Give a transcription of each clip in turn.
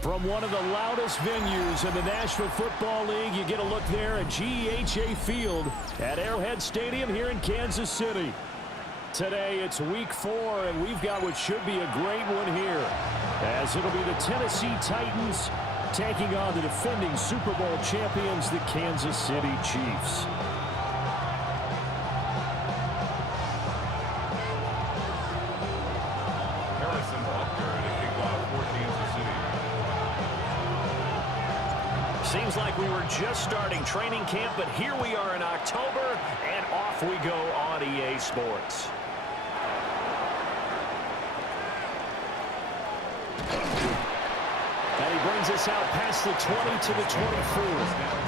From one of the loudest venues in the National Football League, you get a look there at GEHA Field at Arrowhead Stadium here in Kansas City. Today it's week 4, and we've got what should be a great one here, as it'll be the Tennessee Titans taking on the defending Super Bowl champions, the Kansas City Chiefs. Seems like we were just starting training camp, but here we are in October, and off we go on EA Sports. And he brings us out past the 20 to the 24.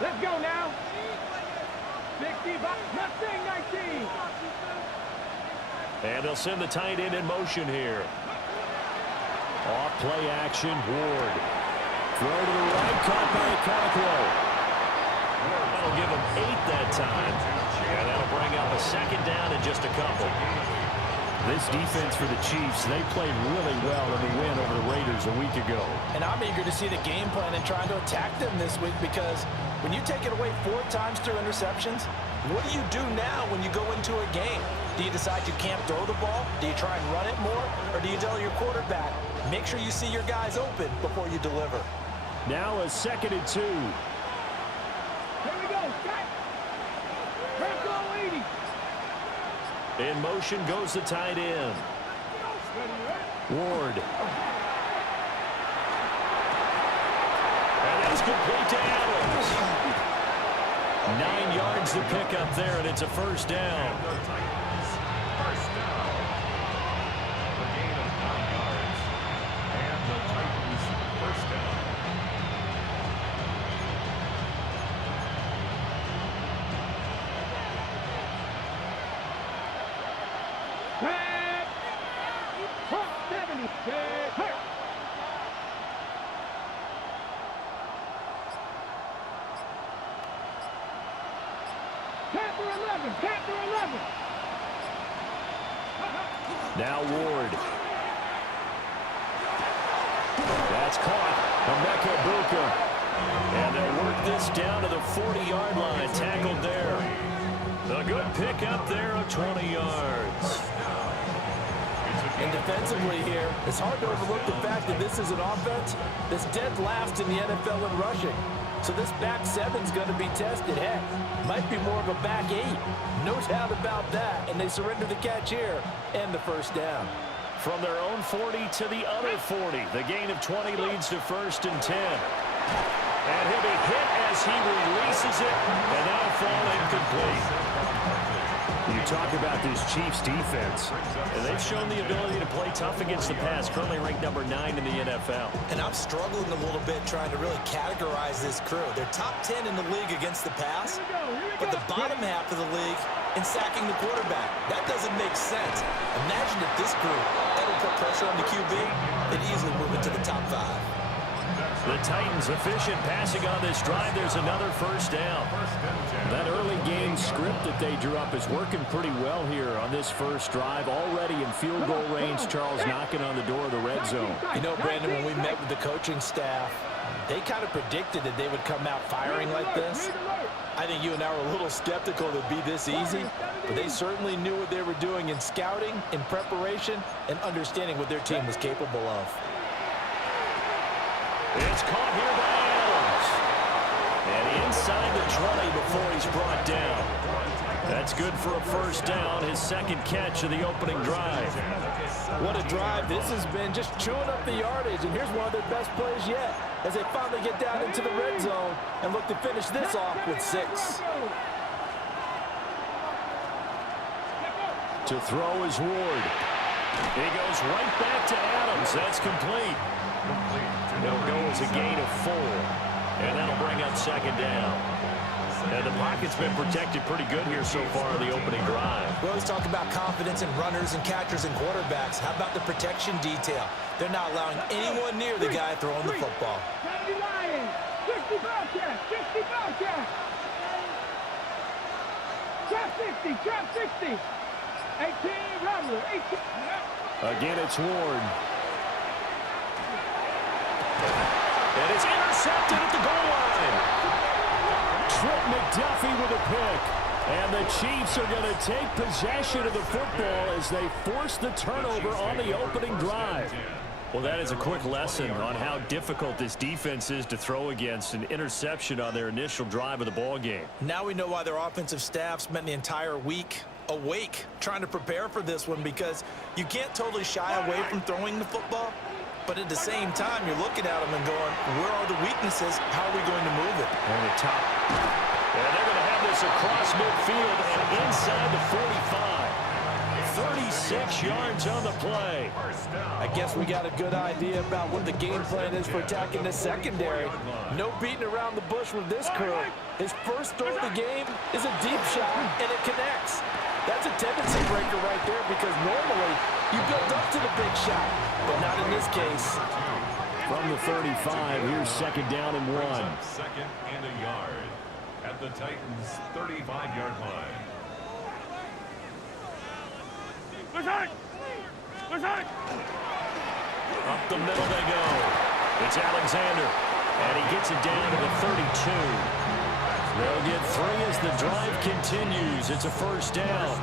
Let's go now. 60, nothing, 19. And they'll send the tight end in motion here. Off play action, Ward. Throw to the right, caught by Conquo. That'll give him 8 that time. And that'll bring up a second down and just a couple. This defense for the Chiefs, they played really well in the win over the Raiders a week ago. And I'm eager to see the game plan and trying to attack them this week, because when you take it away 4 times through interceptions, what do you do now when you go into a game? Do you decide you can't throw the ball? Do you try and run it more? Or do you tell your quarterback, make sure you see your guys open before you deliver? Now a 2nd and 2. Here we go, Scott. Let's go, 80. In motion goes the tight end. Ward. And that's complete to Adams. 9 yards to pick up there, and it's a first down. First down. The gain of 9 yards. And the Titans first down. Back. 70. Hurt. Panther 11. Panther 11. Now Ward. That's caught. Emeka Buka. And they'll work this down to the 40-yard line. Tackled there. A good pick up there of 20 yards. And defensively here, it's hard to overlook the fact that this is an offense that's dead last in the NFL in rushing. So this back 7's going to be tested. Heck, might be more of a back 8. No doubt about that. And they surrender the catch here and the first down. From their own 40 to the other 40. The gain of 20 leads to 1st and 10. And he'll be hit as he releases it, and that'll fall incomplete. You talk about this Chiefs defense, and they've shown the ability to play tough against the pass, currently ranked number 9 in the NFL. And I'm struggling a little bit trying to really categorize this crew. They're top 10 in the league against the pass, but the bottom half of the league in sacking the quarterback. That doesn't make sense. Imagine if this group ever put pressure on the QB, they'd easily move into the top 5. The Titans efficient passing on this drive. There's another first down. That early game script that they drew up is working pretty well here on this first drive. Already in field goal range, Charles knocking on the door of the red zone. You know, Brandon, when we met with the coaching staff, they kind of predicted that they would come out firing like this. I think you and I were a little skeptical that it'd be this easy, but they certainly knew what they were doing in scouting, in preparation, and understanding what their team was capable of. It's caught here by Adams. And inside the 20 before he's brought down. That's good for a first down, his second catch of the opening drive. What a drive this has been, just chewing up the yardage, and here's one of their best plays yet as they finally get down into the red zone and look to finish this off with 6. To throw is Ward. He goes right back to Adams. That's complete. It'll go as a gain of 4, and that'll bring up second down. And the pocket's been protected pretty good here so far in the opening drive. We always talk about confidence in runners and catchers and quarterbacks. How about the protection detail? They're not allowing anyone near the guy throwing the football. 70 Lions, 60 Bobcats, 60 Bobcats. Trap 60, trap 60. 18 Robert, 18. Again, it's Ward. And it's intercepted at the goal line. Trent McDuffie with a pick. And the Chiefs are going to take possession of the football as they force the turnover on the opening drive. Well, that is a quick lesson on how difficult this defense is to throw against an interception on their initial drive of the ball game. Now we know why their offensive staff spent the entire week awake trying to prepare for this one, because you can't totally shy away from throwing the football, but at the same time you're looking at them and going, where are the weaknesses? How are we going to move it? On the top. And they're going to have this across midfield and inside the 45. 36 yards on the play. I guess we got a good idea about what the game plan is for attacking this secondary. No beating around the bush with this crew. His first throw of the game is a deep shot, and it connects. That's a tendency breaker right there, because normally you build up to the big shot, but not in this case. From the 35, here's second down and 1. Second and a yard at the Titans' 35-yard line. Up the middle they go. It's Alexander, and he gets it down to the 32. They'll get 3 as the drive continues. It's a first down.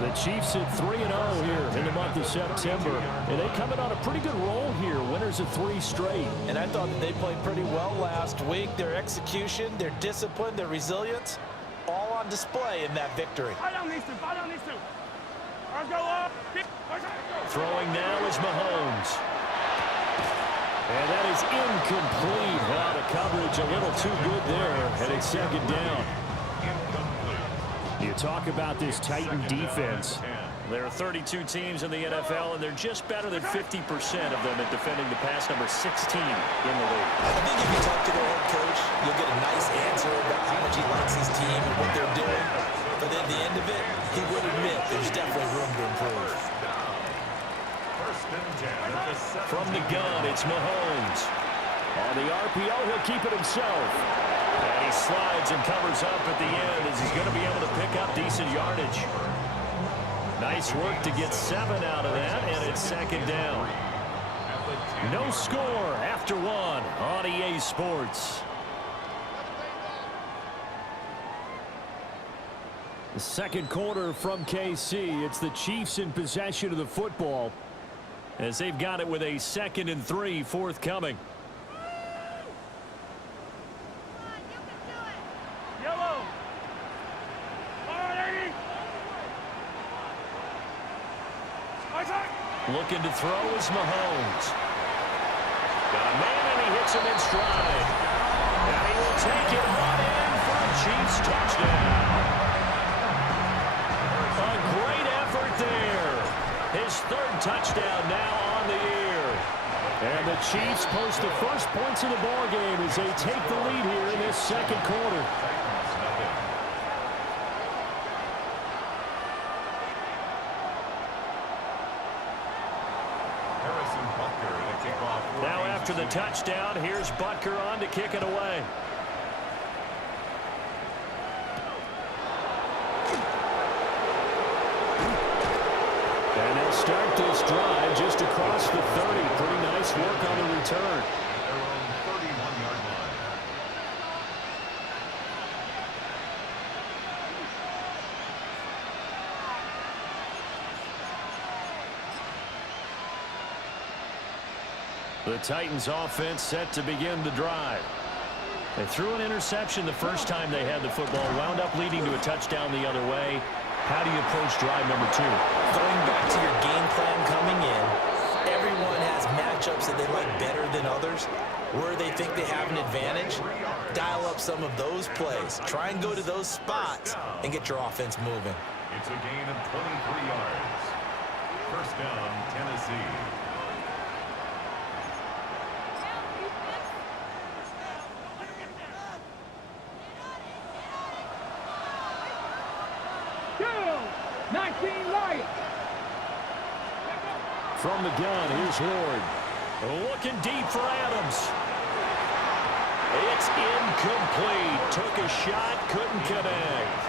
The Chiefs at 3-0 here in the month of September, and they come in on a pretty good roll here, winners of 3 straight. And I thought that they played pretty well last week. Their execution, their discipline, their resilience, all on display in that victory. Throwing now is Mahomes. And that is incomplete. Wow, the coverage a little too good there, and it's second down. You talk about this Titan defense. There are 32 teams in the NFL, and they're just better than 50% of them at defending the pass, number 16 in the league. I think if you talk to their head coach, you'll get a nice answer about how much he likes his team and what they're doing. But at the end of it, he would admit there's definitely room to improve. From the gun, it's Mahomes. On the RPO, he'll keep it himself. And he slides and covers up at the end as he's going to be able to pick up decent yardage. Nice work to get 7 out of that, and it's second down. No score after 1 on EA Sports. The second quarter from KC. It's the Chiefs in possession of the football, as they've got it with a 2nd and 3 forthcoming. Looking to throw is Mahomes. Got a man, and he hits him in stride. And he will take it right in for a Chiefs touchdown. A great effort there. His 3rd touchdown now on the year. And the Chiefs post the first points of the ball game as they take the lead here in this second quarter. Now after the touchdown, here's Butker on to kick it away. And they'll start this drive just across the 30. Pretty nice work on the return. The Titans offense set to begin the drive. They threw an interception the first time they had the football, wound up leading to a touchdown the other way. How do you approach drive number 2? Going back to your game plan coming in, everyone has matchups that they like better than others. Where they think they have an advantage, dial up some of those plays. Try and go to those spots and get your offense moving. It's a gain of 23 yards. First down, Tennessee. From the gun, here's Ward. Looking deep for Adams. It's incomplete. Took a shot, couldn't connect.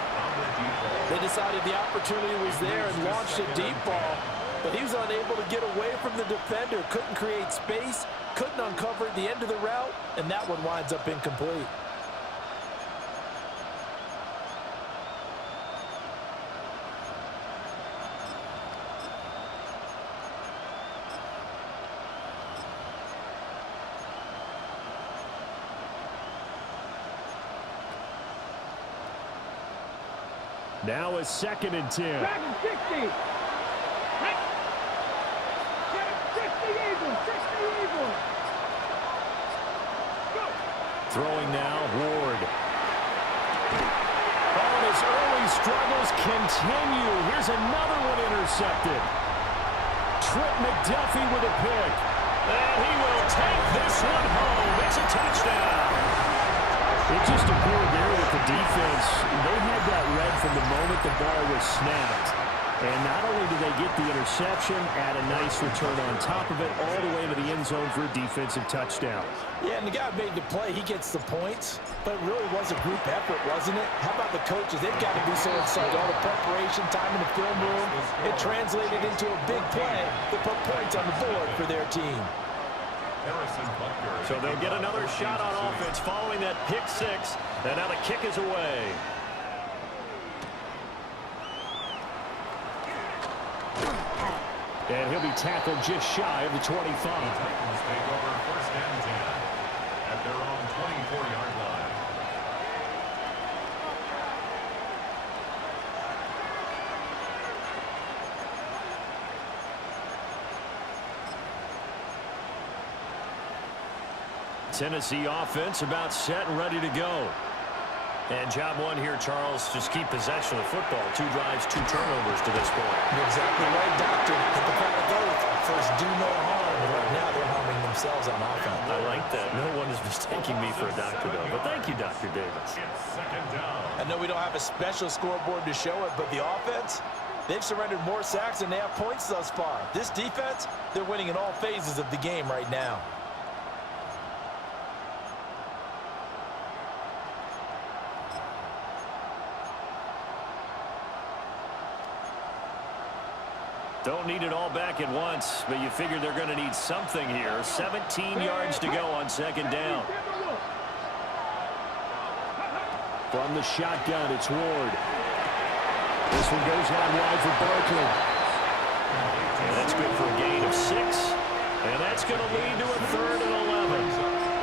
They decided the opportunity was there and launched a deep ball, but he was unable to get away from the defender. Couldn't create space, couldn't uncover the end of the route, and that one winds up incomplete. Now a 2nd and 10. 60. 60 Eagles. 60 Eagles. Go. Throwing now, Ward. Oh, his early struggles continue. Here's another one intercepted. Trent McDuffie with a pick. And he will take this one home. It's a touchdown. It just appeared there that the defense, they had that read from the moment the ball was snapped. And not only did they get the interception, add a nice return on top of it, all the way to the end zone for a defensive touchdown. Yeah, and the guy made the play. He gets the points. But it really was a group effort, wasn't it? How about the coaches? They've got to be so excited. All the preparation, time in the film room. It translated into a big play that put points on the board for their team. So they'll get another shot on offense following that pick 6. And now the kick is away. And he'll be tackled just shy of the 25. The Titans take over 1st and 10 at their own 24-yard line. Tennessee offense about set and ready to go. And job one here, Charles, just keep possession of the football. 2 drives, 2 turnovers to this point. You're exactly right, Doctor. Hippocratic oath. First, do no harm. And right now, they're harming themselves on offense. I like that. No one is mistaking me for a doctor, though. But thank you, Dr. Davis. It's 2nd down. I know we don't have a special scoreboard to show it, but the offense, they've surrendered more sacks than they have points thus far. This defense, they're winning in all phases of the game right now. Don't need it all back at once, but you figure they're going to need something here. 17 yards to go on 2nd down. From the shotgun, it's Ward. This one goes out wide for Barkley. And that's good for a gain of 6. And that's going to lead to a 3rd and 11.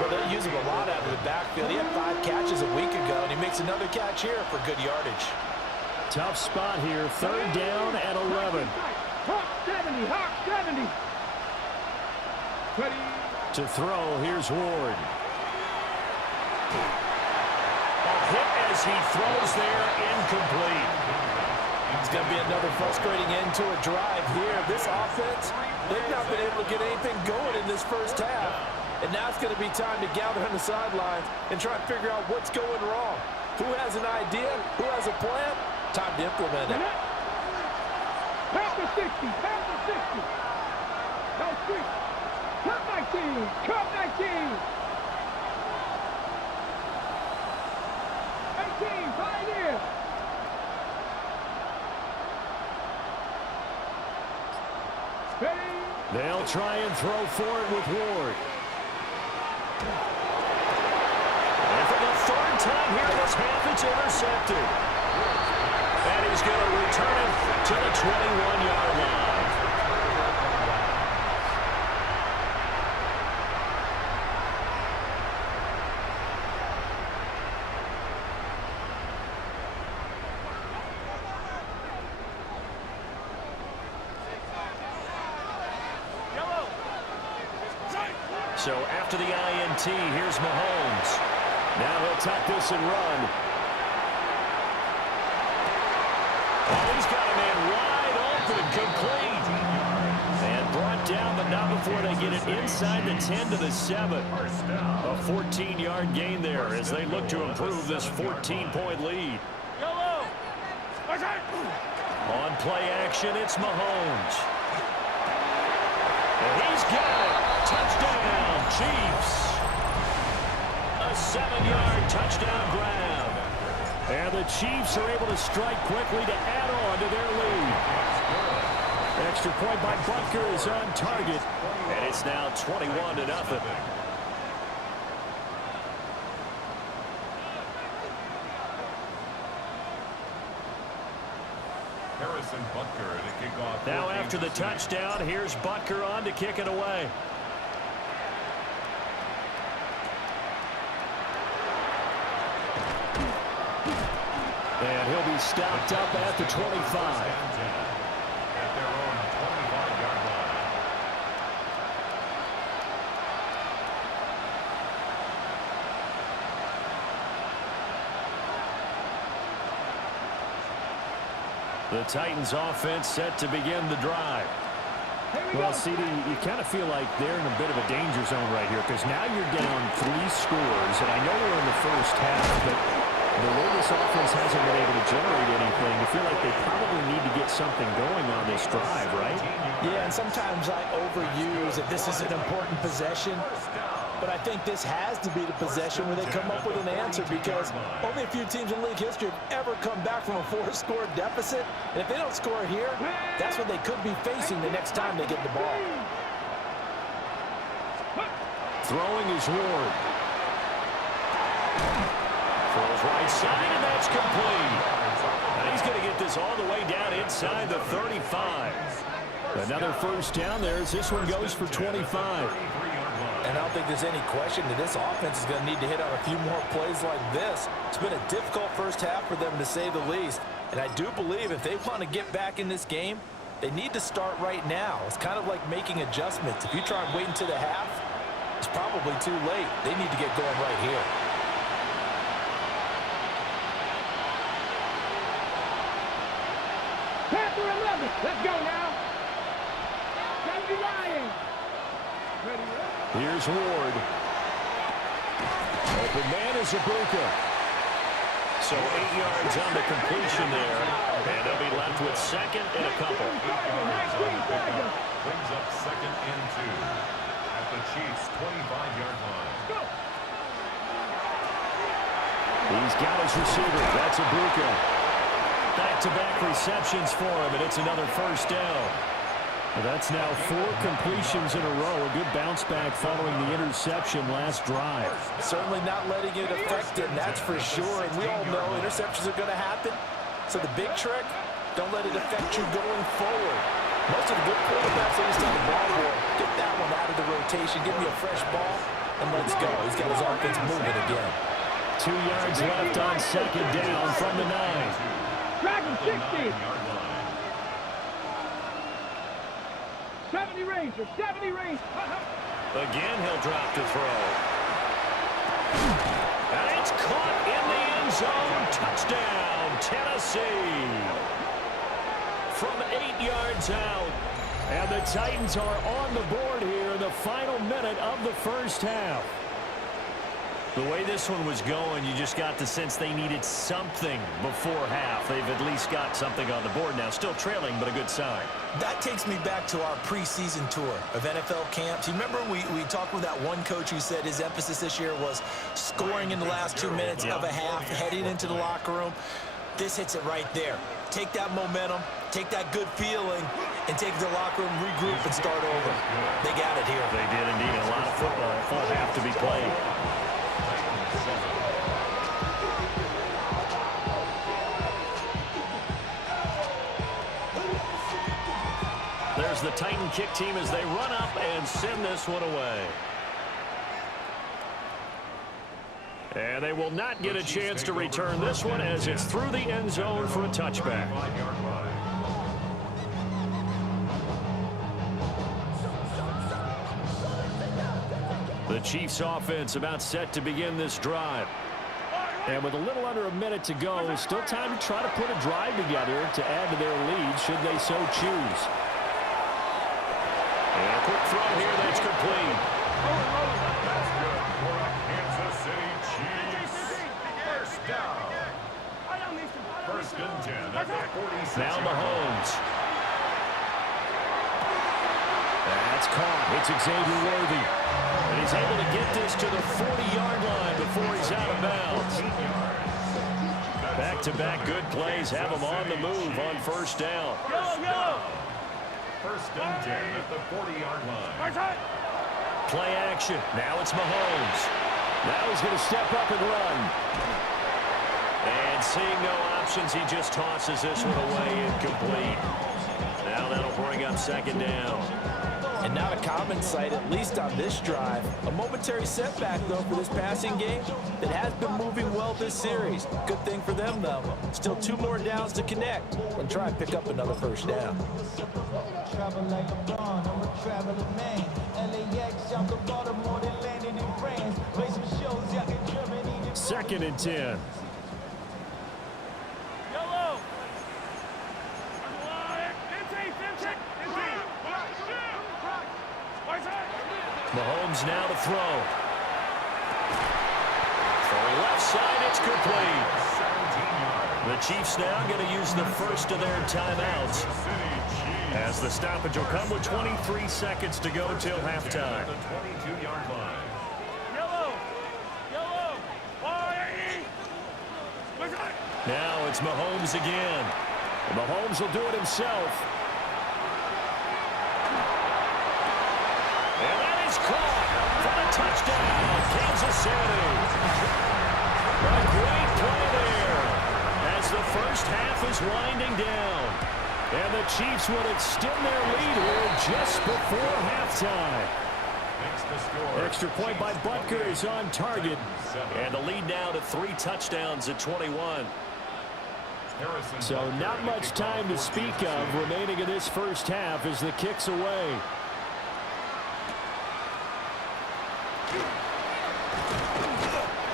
Well, they use him a lot out of the backfield. He had 5 catches a week ago, and he makes another catch here for good yardage. Tough spot here. 3rd down and 11. Hawk 70, Hawk 70. Ready. To throw, here's Ward. A hit as he throws there, incomplete. It's going to be another frustrating end to a drive here. This offense, they've not been able to get anything going in this first half. And now it's going to be time to gather on the sidelines and try to figure out what's going wrong. Who has an idea? Who has a plan? Time to implement it. Pass the 60, pass the 60. No street. Cut 19, cut 19. 18, Pioneer. Ready. They'll try and throw for it with Ward. And for the 3rd time here this half, it's intercepted. And he's going to return it to the 21-yard line. So after the INT, here's Mahomes. Now he'll tuck this and run. Oh, he's got a man wide open, complete. And brought down, but not before they get it inside the 10 to the 7. A 14-yard gain there as they look to improve this 14-point lead. On play action, it's Mahomes. And he's got it. Touchdown, Chiefs. A 7-yard touchdown grab. And the Chiefs are able to strike quickly to add on to their lead. Extra point by Butker is on target. And it's now 21-0. Now after the touchdown, here's Butker on to kick it away. And he'll be stopped up at the 25. At their own 25-yard line. The Titans offense set to begin the drive. Well, CD, you kind of feel like they're in a bit of a danger zone right here because now you're down 3 scores, and I know we're in the first half, but the way this offense hasn't been able to generate anything, I feel like they probably need to get something going on this drive, right? Yeah, and sometimes I overuse that this is an important possession. But I think this has to be the possession where they come up with an answer because only a few teams in league history have ever come back from a 4-score deficit. And if they don't score here, that's what they could be facing the next time they get the ball. Throwing is Ward. Throws right side, and that's complete. And he's going to get this all the way down inside the 35. Another first down there as this one goes for 25. And I don't think there's any question that this offense is going to need to hit on a few more plays like this. It's been a difficult first half for them, to say the least. And I do believe if they want to get back in this game, they need to start right now. It's kind of like making adjustments. If you try and wait until the half, it's probably too late. They need to get going right here. Panther 11. Let's go now. Safety Lions. Ready up. Here's Ward. Open man is Ibuka. So 8 yards on the completion there. And they'll be left with second and a couple. Brings up 2nd and 2 at the Chiefs' 25-yard line. He's got his receiver. That's Ibuka. Back-to-back receptions for him, and it's another first down. Well, that's now 4 completions in a row. A good bounce back following the interception last drive. Certainly not letting it affect him, that's for sure. And we all know interceptions are going to happen. So the big trick, don't let it affect you going forward. Most of the good quarterbacks, they just have the ball more. Get that one out of the rotation. Give me a fresh ball, and let's go. He's got his offense moving again. 2 yards left on second down from the 9. Dragon 60. 70 Ranger, 70 Ranger. Again, he'll drop to throw. And it's caught in the end zone. Touchdown, Tennessee. From 8 yards out. And the Titans are on the board here in the final minute of the first half. The way this one was going, you just got the sense they needed something before half. They've at least got something on the board now. Still trailing, but a good sign. That takes me back to our preseason tour of NFL camps. You remember we talked with that one coach who said his emphasis this year was scoring in the last 2 minutes of a half, heading into the locker room. This hits it right there. Take that momentum, take that good feeling, and take the locker room, regroup, and start over. They got it here. They did indeed. A lot of football, full half to be played. There's the Titan kick team as they run up and send this one away. And they will not get a chance to return this one as it's through the end zone for a touchback. The Chiefs offense about set to begin this drive. And with a little under a minute to go, still time to try to put a drive together to add to their lead should they so choose. And a quick throw here that's complete. That's good for a Kansas City Chiefs. First down. First and 10 at the 46. Now Mahomes. That's caught. It's Xavier Worthy. And he's able to get this to the 40-yard line before he's out of bounds. Back-to-back good plays have him on the move on first down. First and 10 at the 40-yard line. Play action. Now it's Mahomes. Now he's going to step up and run. And seeing no options, he just tosses this one away incomplete. Now that'll bring up second down. And not a common sight, at least on this drive. A momentary setback, though, for this passing game that has been moving well this series. Good thing for them, though. Still 2 more downs to connect and try and pick up another first down. Second and 10. Mahomes now to throw. For left side, it's complete. The Chiefs now going to use the first of their timeouts, as the stoppage will come with 23 seconds to go till halftime. The 22-yard line. Now it's Mahomes again. And Mahomes will do it himself. And that is caught for the touchdown, Kansas City. A great play there as the first half is winding down. And the Chiefs will extend their lead here just before halftime. Extra point by Butker is on target. And the lead now to 3 touchdowns at 21. So not much time to speak of remaining in this first half as the kick's away.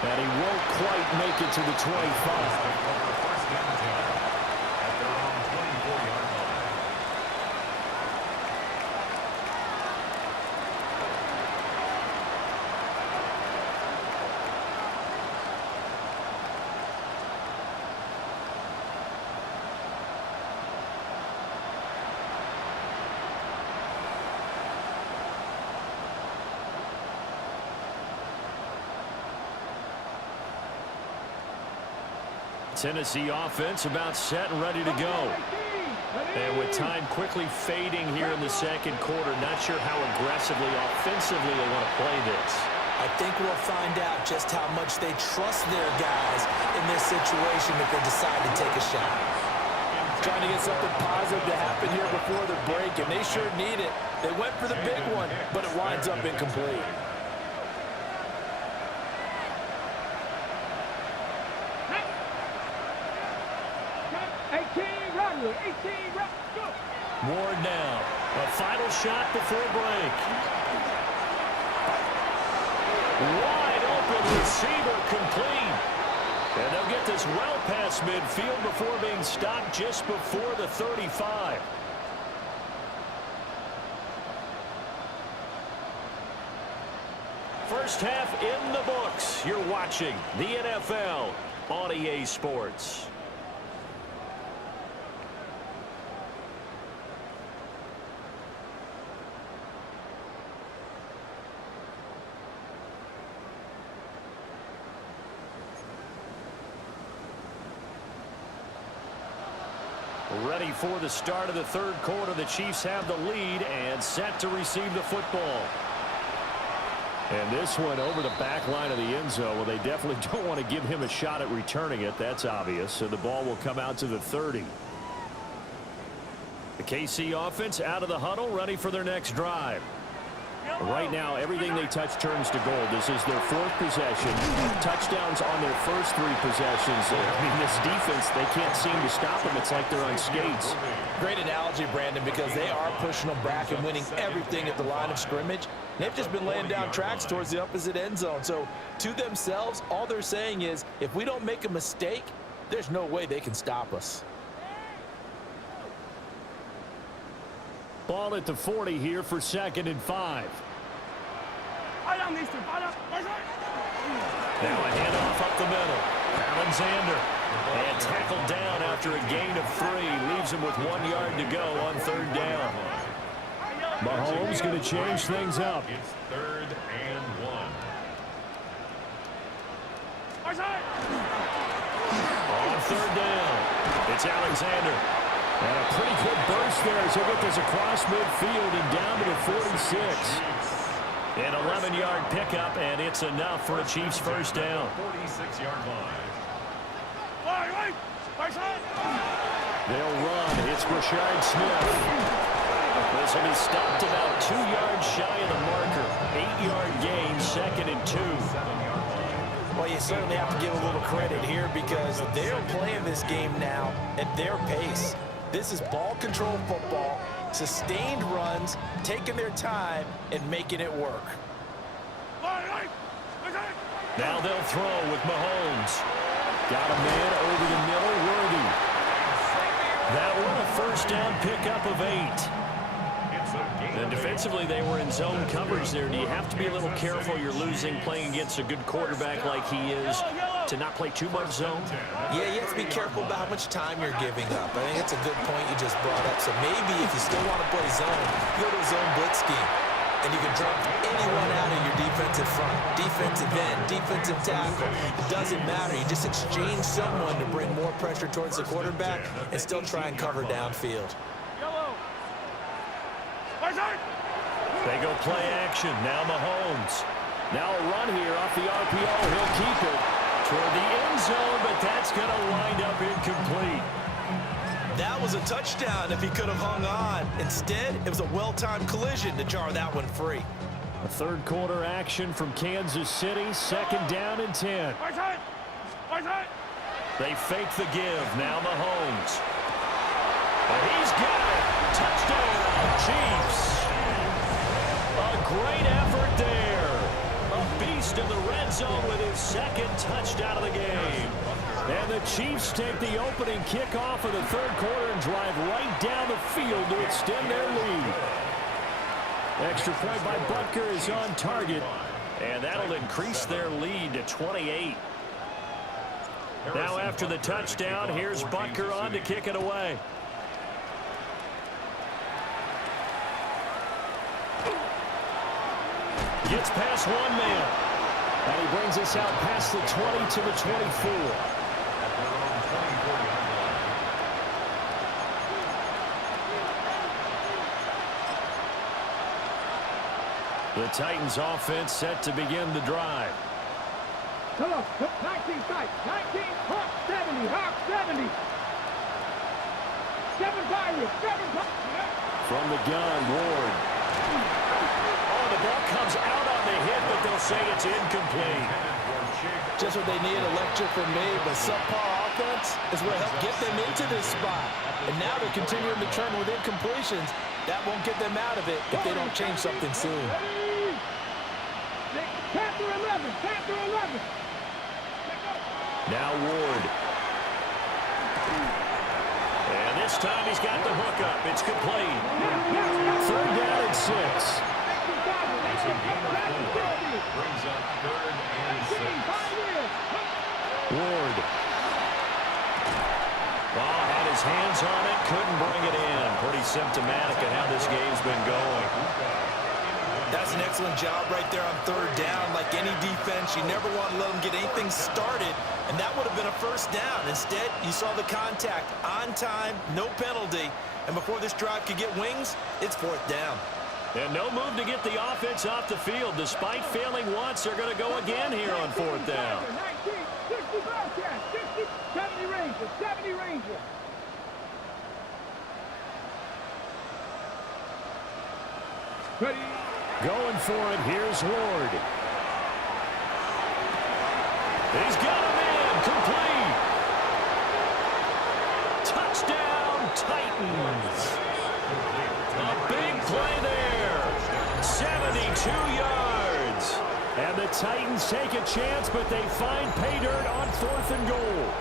And he won't quite make it to the 25. Tennessee offense about set and ready to go. And with time quickly fading here in the second quarter, not sure how aggressively, offensively they want to play this. I think we'll find out just how much they trust their guys in this situation if they decide to take a shot. Trying to get something positive to happen here before the break, and they sure need it. They went for the big one, but it winds up incomplete. Ward now. A final shot before break. Wide open receiver complete. And they'll get this well past midfield before being stopped just before the 35. First half in the books. You're watching the NFL on EA Sports. Ready for the start of the third quarter. The Chiefs have the lead and set to receive the football. And this one over the back line of the end zone. Well, they definitely don't want to give him a shot at returning it. That's obvious. So the ball will come out to the 30. The KC offense out of the huddle, ready for their next drive. Right now, everything they touch turns to gold. This is their fourth possession. Touchdowns on their first three possessions. I mean, this defense, they can't seem to stop them. It's like they're on skates. Great analogy, Brandon, because they are pushing them back and winning everything at the line of scrimmage. They've just been laying down tracks towards the opposite end zone. So, to themselves, all they're saying is, if we don't make a mistake, there's no way they can stop us. Ball at the 40 here for 2nd and 5. Now a handoff up the middle. Alexander. And tackled down after a gain of 3. Leaves him with 1 yard to go on 3rd down. Mahomes going to change things up. It's 3rd and 1. On 3rd down, it's Alexander. And a pretty good burst there as he'll get this across midfield and down to the 46. An 11-yard pickup, and it's enough for a Chiefs first down. 46-yard line. They'll run. It's Rashard Smith. This will be stopped about 2 yards shy of the marker. 8-yard gain, 2nd and 2. Well, you certainly have to give a little credit here because they're playing this game now at their pace. This is ball control football, sustained runs, taking their time, and making it work. Now they'll throw with Mahomes. Got a man over the middle, Worthy. That one a first down pickup of 8. And defensively, they were in zone coverage there. Do you have to be a little careful? You're losing playing against a good quarterback like he is to not play too much zone? Yeah, you have to be careful about how much time you're giving up. I think that's a good point you just brought up. So maybe if you still want to play zone, you go to a zone blitz scheme. And you can drop anyone out of your defensive front. Defensive end, defensive tackle. It doesn't matter. You just exchange someone to bring more pressure towards the quarterback and still try and cover downfield. They go play action. Now Mahomes. Now a run here off the RPO. He'll keep it toward the end zone, but that's going to wind up incomplete. That was a touchdown if he could have hung on. Instead, it was a well-timed collision to jar that one free. A third quarter action from Kansas City. 2nd down and 10. They fake the give. Now Mahomes. And he's got it. Touchdown, Chiefs. A great effort there. A beast in the red zone with his 2nd touchdown of the game. And the Chiefs take the opening kickoff of the 3rd quarter and drive right down the field to extend their lead. Extra point by Butker is on target, and that'll increase their lead to 28. Now after the touchdown, here's Butker on to kick it away. Gets past one man. And he brings us out past the 20 to the 24. The Titans offense set to begin the drive. Hello, 19 tight, 19, Hawk 70, Hawk 70. 7 Pirates, 7 Pirates. From the gun, Ward. Oh, the ball comes out on the hit, but they'll say it's incomplete. Just what they need, electric from me, but subpar offense is what helped get them into this spot. And now they're continuing to turn with incompletions. That won't get them out of it if they don't change something soon. Panther 11, Panther 11. Now Ward. And this time he's got the hook up. It's complete. 3rd down and 6. Brings up 3rd and 6. Ward. Ball had his hands on it, couldn't bring it in. Pretty symptomatic of how this game's been going. That's an excellent job right there on 3rd down. Like any defense, you never want to let them get anything started, and that would have been a first down. Instead, you saw the contact on time, no penalty, and before this drive could get wings, it's 4th down. And no move to get the offense off the field. Despite failing once, they're going to go again here on 4th down. 19, 60 Bearcats, 60, 70 Rangers, 70 Rangers. Ready? Going for it. Here's Ward. He's got a man. Complete. Touchdown, Titans. A big play there. 72 yards. And the Titans take a chance, but they find pay dirt on 4th and goal.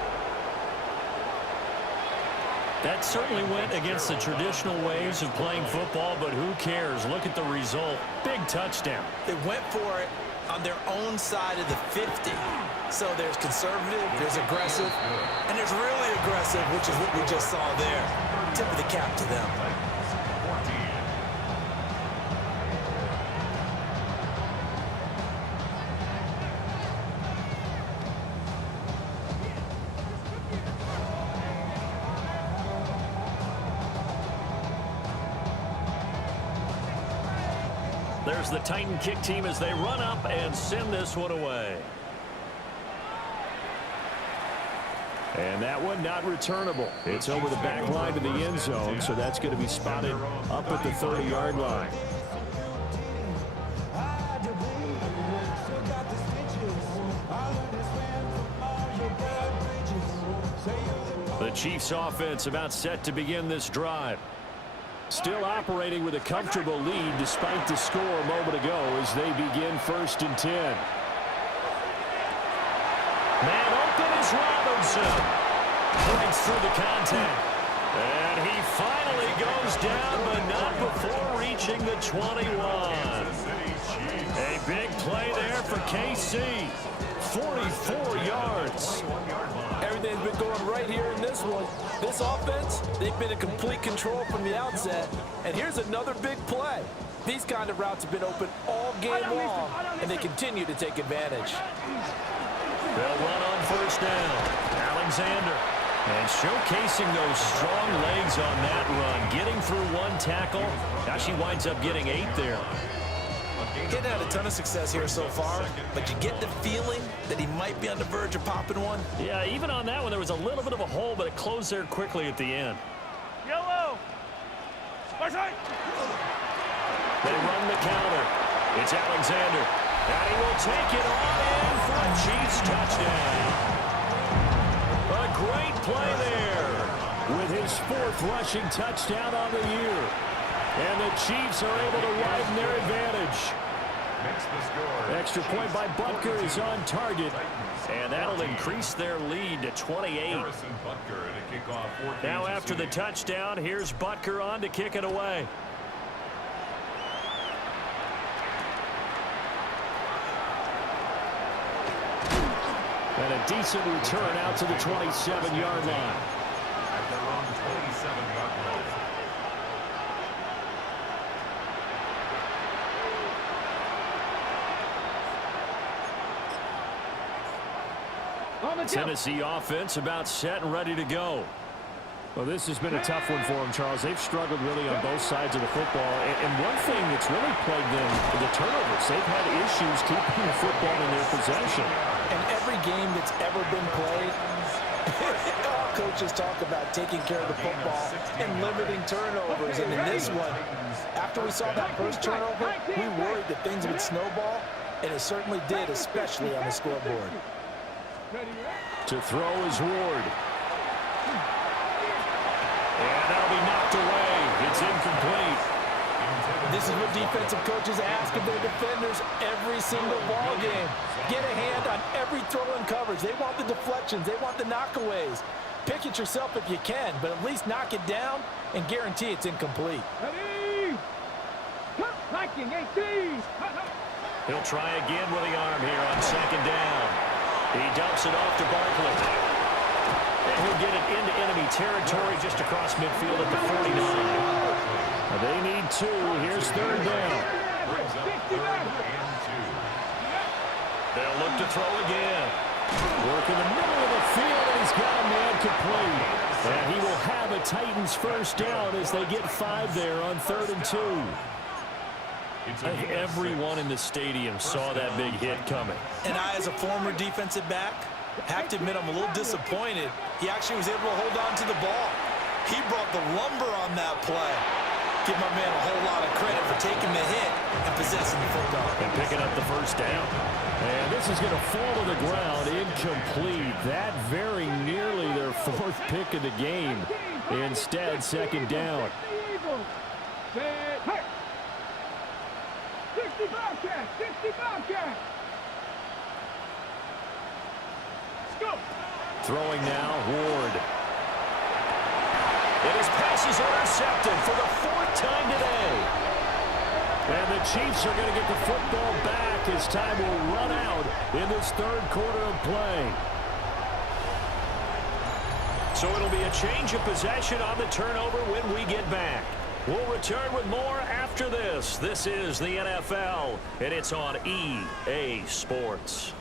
That certainly went against the traditional ways of playing football, but who cares? Look at the result. Big touchdown. They went for it on their own side of the 50. So there's conservative, there's aggressive, and there's really aggressive, which is what we just saw there. Tip of the cap to them. There's the Titan kick team as they run up and send this one away. And that one not returnable. It's over the back line to the end zone, so that's going to be spotted up at the 30-yard line. The Chiefs offense about set to begin this drive. Still operating with a comfortable lead despite the score a moment ago as they begin 1st and 10. Man open is Robinson. Breaks through the contact. And he finally goes down, but not before reaching the 21. A big play there for KC. 44 yards. Everything's been going right here in this one. This offense, they've been in complete control from the outset. And here's another big play. These kind of routes have been open all game long, and they continue to take advantage. They'll run on 1st down. Alexander. And showcasing those strong legs on that run. Getting through one tackle. Now she winds up getting 8 there. Getting had a ton of success here so far, but you get the feeling that he might be on the verge of popping one. Yeah, even on that one, there was a little bit of a hole, but it closed there quickly at the end. Yellow. They run the counter. It's Alexander. And he will take it on in for a Chiefs touchdown. A great play there with his 4th rushing touchdown on the year. And the Chiefs are able to widen their advantage. Extra point by Butker is on target. And that'll increase their lead to 28. Now after the touchdown, here's Butker on to kick it away. And a decent return out to the 27-yard line. At their own 27-yard line. Tennessee offense about set and ready to go. Well, this has been a tough one for them, Charles. They've struggled really on both sides of the football. And one thing that's really plagued them, the turnovers. They've had issues keeping the football in their possession. And every game that's ever been played, all coaches talk about taking care of the football and limiting turnovers. And in this one, after we saw that first turnover, we worried that things would snowball, and it certainly did, especially on the scoreboard. To throw is Ward. And that'll be knocked away. It's incomplete. This is what defensive coaches ask of their defenders every single ball game. Get a hand on every throw and coverage. They want the deflections. They want the knockaways. Pick it yourself if you can, but at least knock it down and guarantee it's incomplete. He'll try again with the arm here on 2nd down. He dumps it off to Barkley. And he'll get it into enemy territory just across midfield at the 49. They need 2. Here's 3rd down. They'll look to throw again. Work in the middle of the field, and he's got a man complete. And he will have a Titans 1st down as they get 5 there on 3rd and 2. I think everyone in the stadium saw that big hit coming. And I, as a former defensive back, have to admit I'm a little disappointed. He actually was able to hold on to the ball. He brought the lumber on that play. Give my man a whole lot of credit for taking the hit and possessing the football. And picking up the first down. And this is going to fall to the ground, incomplete. That very nearly their fourth pick of the game. Instead, second down. 65 catch, 65 catch. Let's go. Throwing now, Ward. And his pass is intercepted for the fourth time today. And the Chiefs are going to get the football back as time will run out in this third quarter of play. So it'll be a change of possession on the turnover when we get back. We'll return with more after this. This is the NFL, and it's on EA Sports.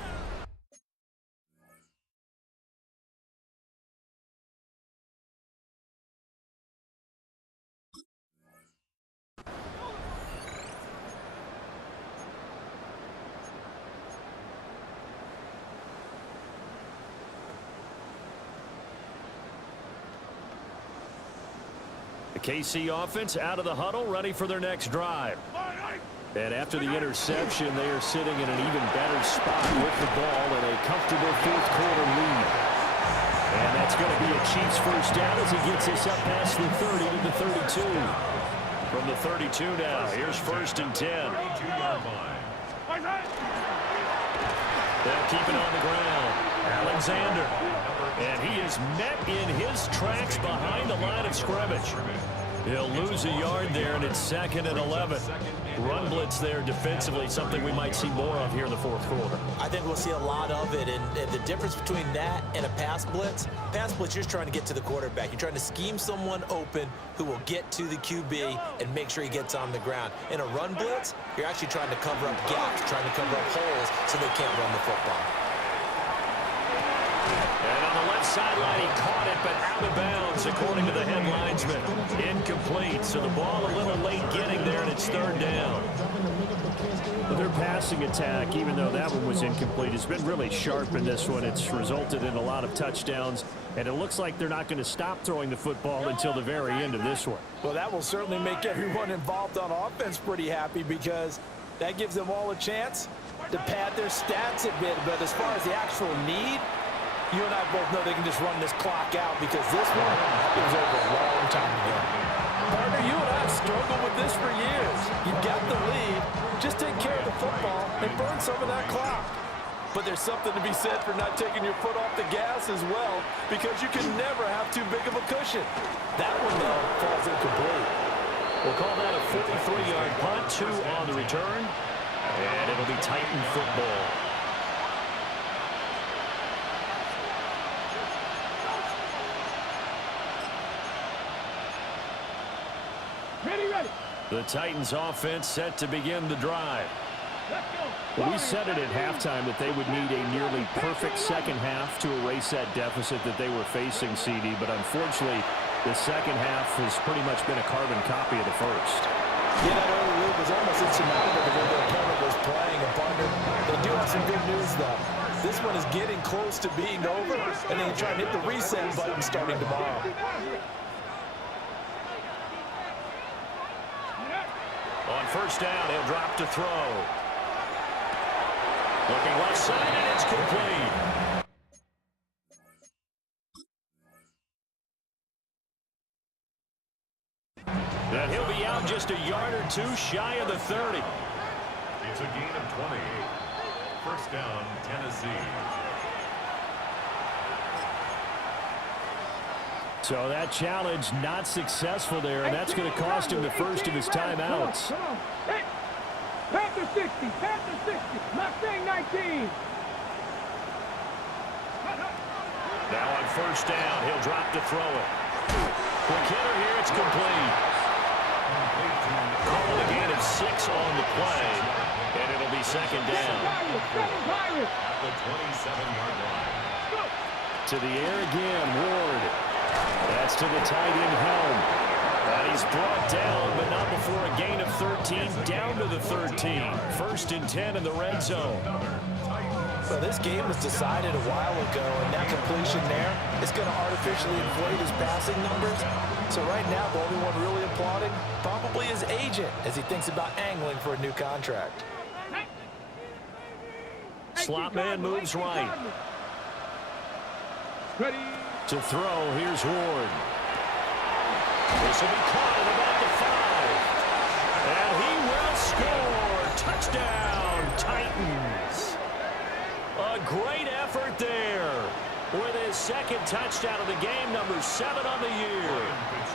The KC offense out of the huddle, ready for their next drive. And after the interception, they are sitting in an even better spot with the ball in a comfortable fourth quarter lead. And that's going to be a Chiefs first down as he gets us up past the 30 to the 32. From the 32 now, here's first and 10. They'll keep it on the ground. Alexander. And he is met in his tracks behind the line of scrimmage. He'll lose a yard there, and it's second and 11. Run blitz there defensively, something we might see more of here in the fourth quarter. I think we'll see a lot of it, and the difference between that and a pass blitz, you're just trying to get to the quarterback. You're trying to scheme someone open who will get to the QB and make sure he gets on the ground. In a run blitz, you're actually trying to cover up gaps, trying to cover up holes so they can't run the football. And on the left sideline, he caught it, but out of bounds, according to the head linesman. Incomplete, so the ball a little late getting there, and it's third down. But their passing attack, even though that one was incomplete, has been really sharp in this one. It's resulted in a lot of touchdowns, and it looks like they're not going to stop throwing the football until the very end of this one. Well, that will certainly make everyone involved on offense pretty happy because that gives them all a chance to pad their stats a bit. But as far as the actual need, you and I both know they can just run this clock out because this one is over a long time ago. Partner, you and I have struggled with this for years. You've got the lead. Just take care of the football and burn some of that clock. But there's something to be said for not taking your foot off the gas as well because you can never have too big of a cushion. That one, though, falls incomplete. We'll call that a 43-yard punt, 2 on the return, and it'll be Titan football. Ready. The Titans offense set to begin the drive. Let's go. Well, we said it at halftime that they would need a nearly perfect second half to erase that deficit that they were facing, CD, but unfortunately, the second half has pretty much been a carbon copy of the first. Yeah, that early lead was almost insurmountable the way the opponent was playing. And partner, they do have some good news, though. This one is getting close to being over, and they can try and hit the reset button starting tomorrow. On first down, he'll drop to throw. Looking left side, and it's complete. And he'll be out just a yard or two shy of the 30. It's a gain of 20. First down, Tennessee. So that challenge not successful there, and that's going to cost him the first of his timeouts. Come on. Hey. Panther 60, Panther 60, Mustang 19. Now on first down, he'll drop to throw it. Quick hitter here, it's complete. Calling a gain of 6 on the play, and it'll be second down. At the 27-yard line. To the air again, Ward. That's to the tight end helm. And he's brought down, but not before a gain of 13, down to the 13. First and 10 in the red zone. Another Titans Well, this game was decided a while ago, and that completion there is going to artificially inflate his passing numbers. So right now, the only one really applauding probably his agent as he thinks about angling for a new contract. Slot man moves right. Ready. To throw, here's Ward. This will be caught at about the 5. And he will score. Touchdown, Titans. A great effort there. With his second touchdown of the game, number 7 on the year.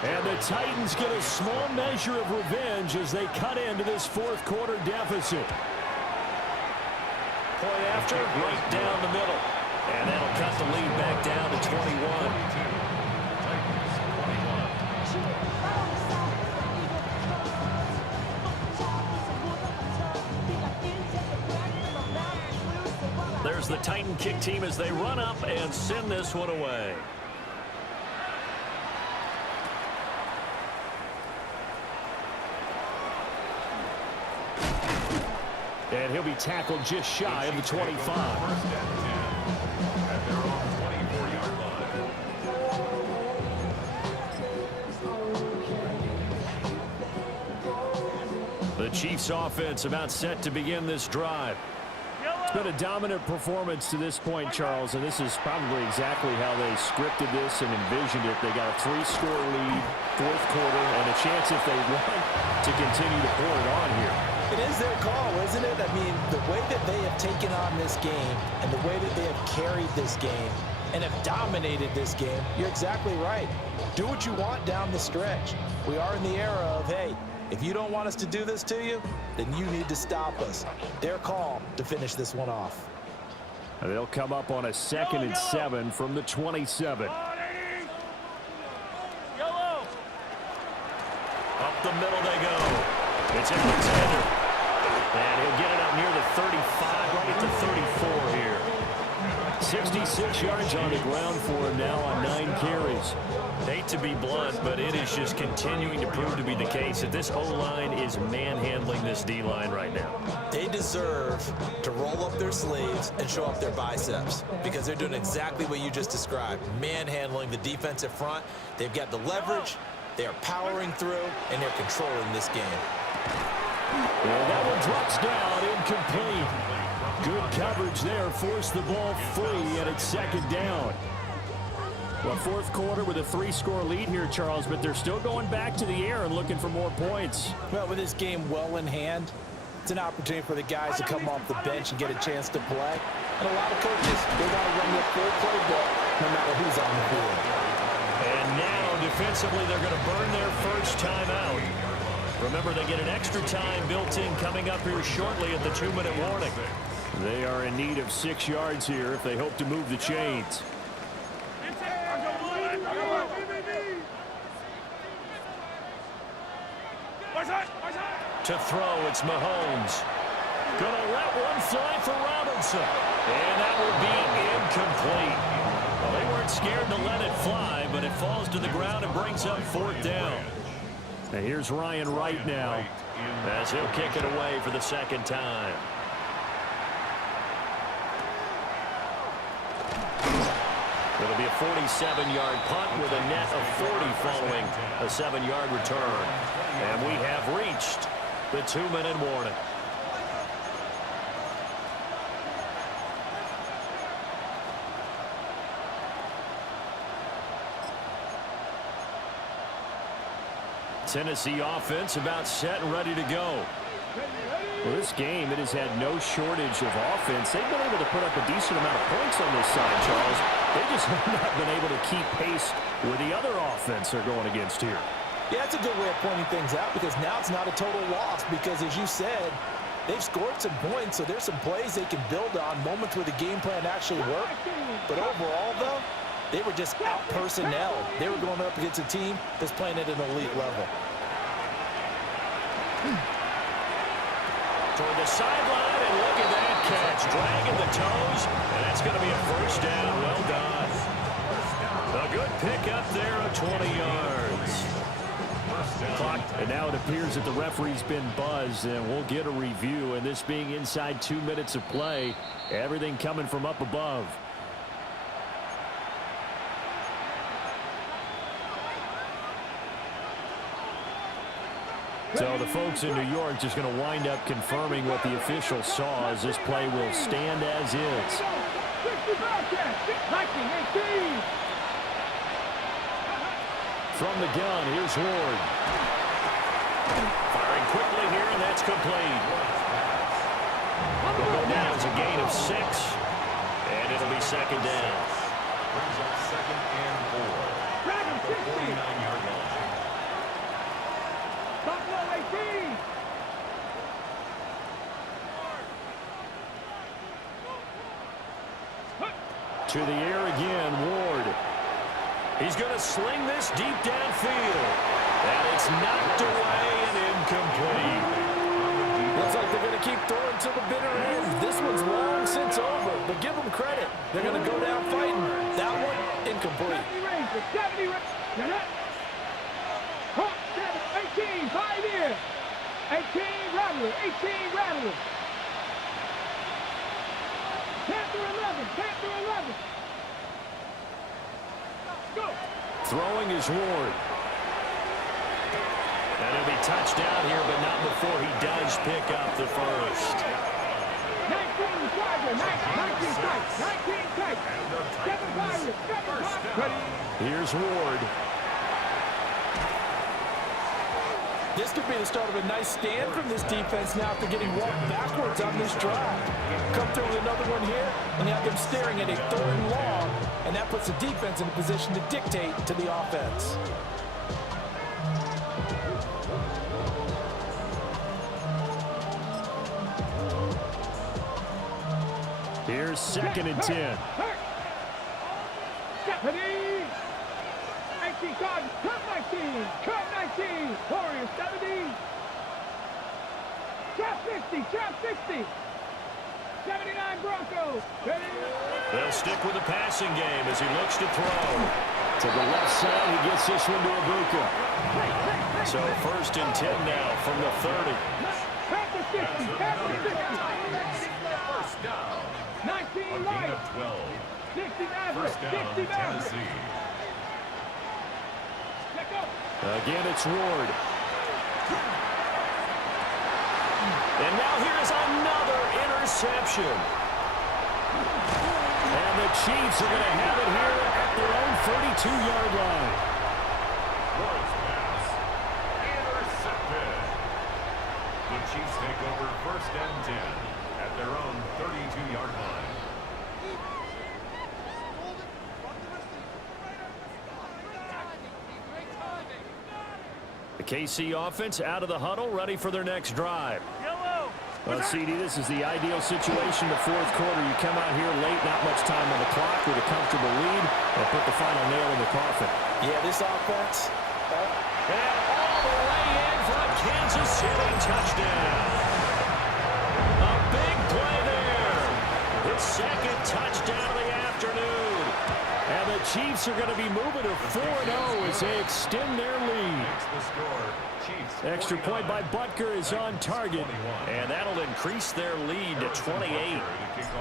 And the Titans get a small measure of revenge as they cut into this fourth quarter deficit. Point after, right down the middle. And that'll cut the lead back down to 21. There's the Titan kick team as they run up and send this one away. And he'll be tackled just shy of the 25. The Chiefs offense about set to begin this drive. It's been a dominant performance to this point, Charles, and this is probably exactly how they scripted this and envisioned it. They got a 3-score lead, fourth quarter, and a chance if they want to continue to pour it on here. It is their call, isn't it? I mean, the way that they have taken on this game and the way that they have carried this game and have dominated this game, you're exactly right. Do what you want down the stretch. We are in the era of, hey, if you don't want us to do this to you, then you need to stop us. Their call to finish this one off. They'll come up on a 2nd and 7 from the 27. Yellow. Up the middle they go. It's Alexander. And he'll get it up near the 35, right at the 34 here. 66 yards on the ground for him now on 9 carries. Hate to be blunt, but it is just continuing to prove to be the case that this O-line is manhandling this D-line right now. They deserve to roll up their sleeves and show up their biceps because they're doing exactly what you just described, manhandling the defensive front. They've got the leverage, they're powering through, and they're controlling this game. Well, that one drops down, incomplete. Good coverage there, forced the ball free, and it's 2nd down. Well, fourth quarter with a 3-score lead here, Charles, but they're still going back to the air and looking for more points. Well, with this game well in hand, it's an opportunity for the guys to come off the bench and get a chance to play. And a lot of coaches, they want to run the full playbook no matter who's on the field. And now, defensively, they're going to burn their first time out. Remember, they get an extra time built in coming up here shortly at the 2-minute warning. They are in need of 6 yards here if they hope to move the chains. To throw, it's Mahomes. Gonna let one fly for Robinson. And that will be incomplete. Well, they weren't scared to let it fly, but it falls to the ground and brings up 4th down. And here's Ryan Wright now, as he'll kick it away for the 2nd time. It'll be a 47-yard punt with a net of 40 following a 7-yard return. And we have reached the 2-minute warning. Tennessee offense about set and ready to go. Well, this game, it has had no shortage of offense. They've been able to put up a decent amount of points on this side, Charles. They just have not been able to keep pace with the other offense they're going against here. Yeah, that's a good way of pointing things out because now it's not a total loss because, as you said, they've scored some points, so there's some plays they can build on, moments where the game plan actually worked. But overall, though, they were just out-personnel. They were going up against a team that's playing at an elite level. Toward the sideline, and look at that catch. Dragging the toes, and that's going to be a 1st down. Well done. A good pick up there of 20 yards. Clock, and now it appears that the referee's been buzzed, and we'll get a review. And this being inside 2 minutes of play, everything coming from up above. So the folks in New York just going to wind up confirming what the official saw, as this play will stand as is. From the gun, here's Ward. Firing quickly here, and that's complete. Will go down as a gain of 6, and it'll be second down. Brings up 2nd and 4. At the 49-yard line. To the air again, Ward. He's going to sling this deep downfield. And it's knocked away and incomplete. Looks like they're going to keep throwing to the bitter end. This one's long since over, but give them credit. They're going to go down fighting. That one, incomplete. 18, 5 years. 18, Rattler, 18, Rattler. Panther 11, Panther 11. Go. Throwing is Ward. And it'll be touchdown here, but not before he does pick up the first. 19, Tiger, 19 tight, 19 tight. 7 Pirates, 7 Pirates. Here's Ward. This could be the start of a nice stand from this defense now after getting walked backwards on this drive. Come through with another one here, and you have them staring at a 3rd and long, and that puts the defense in a position to dictate to the offense. Here's 2nd and 10. Stephanie. 19 Dodgers, cut 19, cut 19. Warriors 70. Trap 60, trap 60. 79 Broncos. They'll stick with the passing game as he looks to throw. To the left side, he gets this one to Ibuka. So 1st and 10 now from the 30. Panther 60, Panther 60. First down. 19 A gain Lions. of 12. 60 Mavericks, First down, 60 Mavericks. Tennessee. Let go. Again, it's Ward. And now here's another interception. And the Chiefs are going to have it here at their own 32-yard line. Close pass. Intercepted. The Chiefs take over 1st and 10 at their own 32-yard line. The KC offense out of the huddle, ready for their next drive. Well, CD, this is the ideal situation. The 4th quarter, you come out here late, not much time on the clock with a comfortable lead, and put the final nail in the coffin. Yeah, this offense. And all the way in for a Kansas City touchdown. A big play there. His 2nd touchdown of the afternoon. And the Chiefs are going to be moving to 4-0 as they extend their lead. The score, Chiefs Extra point by Butker is on target, and that'll increase their lead to 28.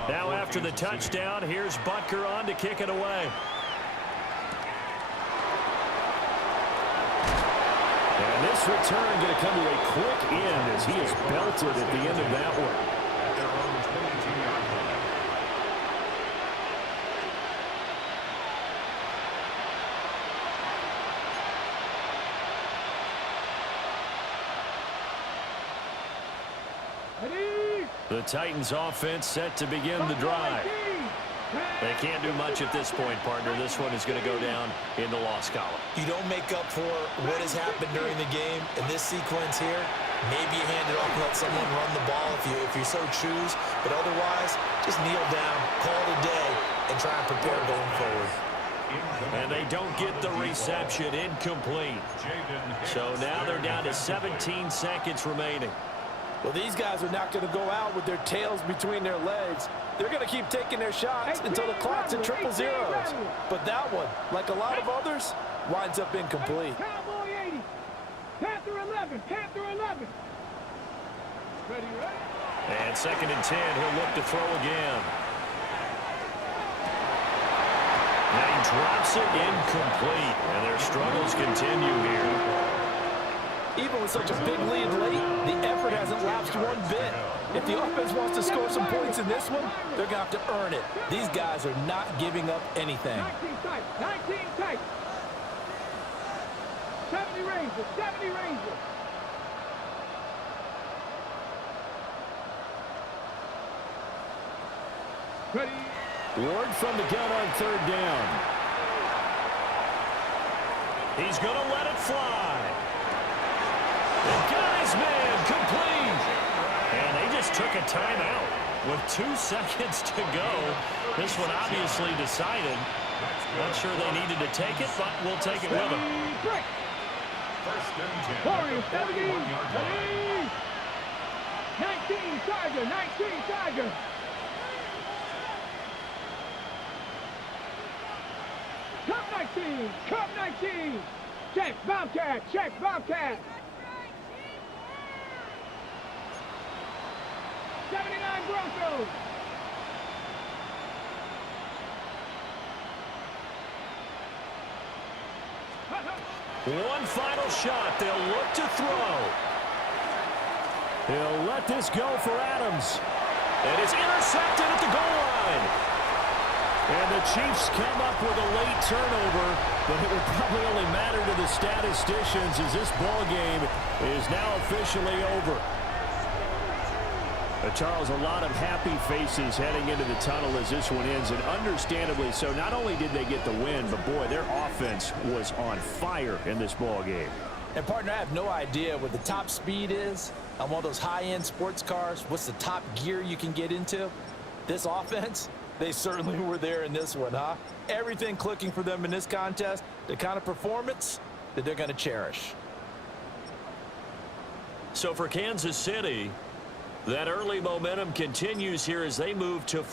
Now after the touchdown, here's Butker on to kick it away. And this return going to come to a quick end as he is belted at the end of that one. at their own 22-yard line. The Titans offense set to begin the drive. They can't do much at this point, partner. This one is going to go down in the loss column. You don't make up for what has happened during the game. In this sequence here, maybe you hand it off and let someone run the ball if you so choose. But otherwise, just kneel down, call it a day, and try and prepare going forward. And they don't get the reception. Incomplete. So now they're down to 17 seconds remaining. Well, these guys are not going to go out with their tails between their legs. They're going to keep taking their shots until the clock's at triple zeros. But that one, like a lot of others, winds up incomplete. Cowboy 80. 11. Panther 11. Ready, ready? And 2nd and 10. He'll look to throw again. And he drops it incomplete. And their struggles continue here. Even with such a big lead late, the effort hasn't lapsed one bit. If the offense wants to score some points in this one, they're going to have to earn it. These guys are not giving up anything. 19 tight. 19 tight. 70 Rangers. 70 Rangers. Ready? Ward from the gun on 3rd down. He's going to let it fly. The guy's man complete. And they just took a timeout with 2 seconds to go. This one obviously decided. Not sure they needed to take it, but we'll take it with them. Break. 1st and 10. Warriors, 70. Ready? 19 Tiger. 19 Tiger. Cup 19. Cup 19. Check Bobcat. Check Bobcat. 79 Broncos. One final shot. They'll look to throw. He'll let this go for Adams. And it's intercepted at the goal line. And the Chiefs come up with a late turnover, but it will probably only matter to the statisticians as this ball game is now officially over. Charles, a lot of happy faces heading into the tunnel as this one ends, and understandably so. Not only did they get the win, but boy, their offense was on fire in this ball game. And partner, I have no idea what the top speed is on one of those high-end sports cars. What's the top gear you can get into? This offense, they certainly were there in this one, huh? Everything clicking for them in this contest, the kind of performance that they're going to cherish. So for Kansas City, that early momentum continues here as they move to